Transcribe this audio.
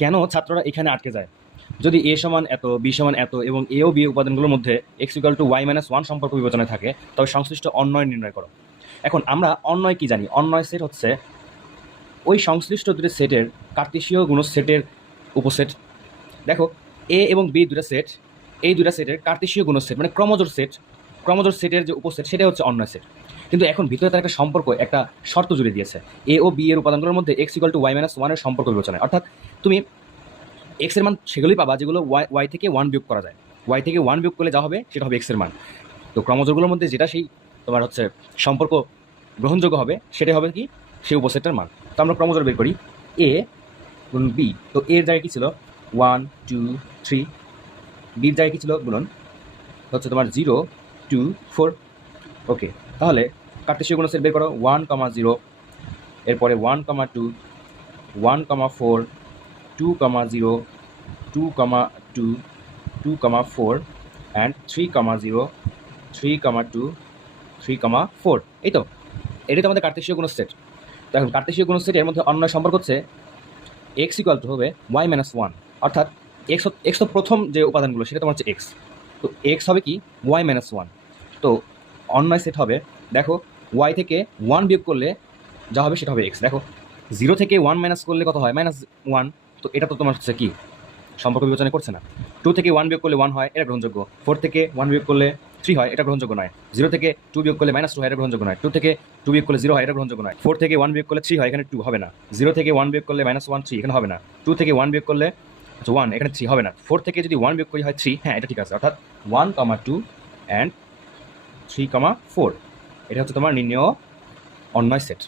কেন ছাত্ররা এখানে আটকে যায়? যদি এ সমান এত, বি সমান এত এবং এ ও বি উপাদানগুলোর মধ্যে X equal to Y minus one সম্পর্ক বিবেচনায় থাকে, তবে সংশ্লিষ্ট অন্বয় নির্ণয় করো। এখন আমরা অন্বয় কি জানি? অন্বয় সেট হচ্ছে ওই সংশ্লিষ্ট দুটো সেটের কার্তেশীয় গুণসেটের উপসেট। দেখো, এ এবং বি দুটো সেট, এই দুটো সেটের কার্তেশীয় গুণসেট মানে ক্রমজোর সেটের যে উপসেট সেটা হচ্ছে অন্বয় সেট। কিন্তু এখন ভিতরে তার একটা সম্পর্ক, একটা শর্ত জুড়ে দিয়েছে, এ ও বি এর উপাদানগুলোর মধ্যে X equal to Y minus ওয়ানের সম্পর্ক বিবেচনায়। অর্থাৎ তুমি এক্স এর মান সেগুলোই পাবা যেগুলো ওয়াই থেকে ওয়ান বিয়োগ করা যায়। ওয়াই থেকে ওয়ান বিয়োগ করলে যা হবে সেটা হবে এক্স এর মান। তো ক্রমজোরগুলোর মধ্যে যেটা সেই তোমার হচ্ছে সম্পর্ক গ্রহণযোগ্য হবে সেটা হবে কি, সেই উপসেটটার মান। তো আমরা ক্রমজোর বের করি, এ গুণ বি। তো এর জায়গায় কি ছিল? 1 2 3। বির জায়গায় কি ছিল? গুণন হচ্ছে তোমার 0 2 4। ওকে, তাহলে কার্তেশীয় গুণন সেট বের করো। 1 0, এরপরে 1 2, 1 4, 2 0, 2 2, 2 4 অ্যান্ড 3 0, 3 2, 3 4। এই তো, এটাই তো আমাদের কার্তেশীয় গুণ সেট। তো এখন কার্তেশীয় গুণ সেট এর মধ্যে অন্য সম্পর্ক হচ্ছে এক্স ইকুয়াল টু হবে ওয়াই মাইনাস ওয়ান। অর্থাৎ এক্স তো প্রথম যে উপাদানগুলো সেটা তোমার হচ্ছে এক্স, তো এক্স হবে কি? Y minus one. তো অন্যয় সেট হবে, দেখো ওয়াই থেকে ওয়ান বিয়োগ করলে যা হবে সেটা হবে এক্স। দেখো, জিরো থেকে ওয়ান মাইনাস করলে কত হয়? Minus one. তো এটা তো তোমার হচ্ছে কি সম্পর্ক বিবেচনা করছে না। টু থেকে ওয়ান বিয়োগ করলে ওয়ান হয়, এটা গ্রহণযোগ্য। ফোর থেকে ওয়ান বিয়োগ করলে থ্রি হয়, এটা গ্রহণযোগ্য নয়। জিরো থেকে টু বিয়োগ করলে মাইনাস টু হয়, এটা গ্রহণযোগ্য নয়। টু থেকে টু বিয়োগ করলে জিরো হয়, এটা গ্রহণযোগ্য নয়। ফোর থেকে ওয়ান বিয়োগ করলে থ্রি হয়, এখানে টু হবে না। জিরো থেকে ওয়ান বিয়োগ করলে মাইনাস ওয়ান থ্রি, এখানে হবে না। টু থেকে ওয়ান বিয়োগ করলে ওয়ান, এখানে থ্রি হবে না। ফোর থেকে যদি ওয়ান বিয়োগ করি হয় থ্রি, হ্যাঁ এটা ঠিক আছে। অর্থাৎ 1 2 অ্যান্ড 3 4, এটা হচ্ছে তোমার নির্ণেয় অন্বয় সেট।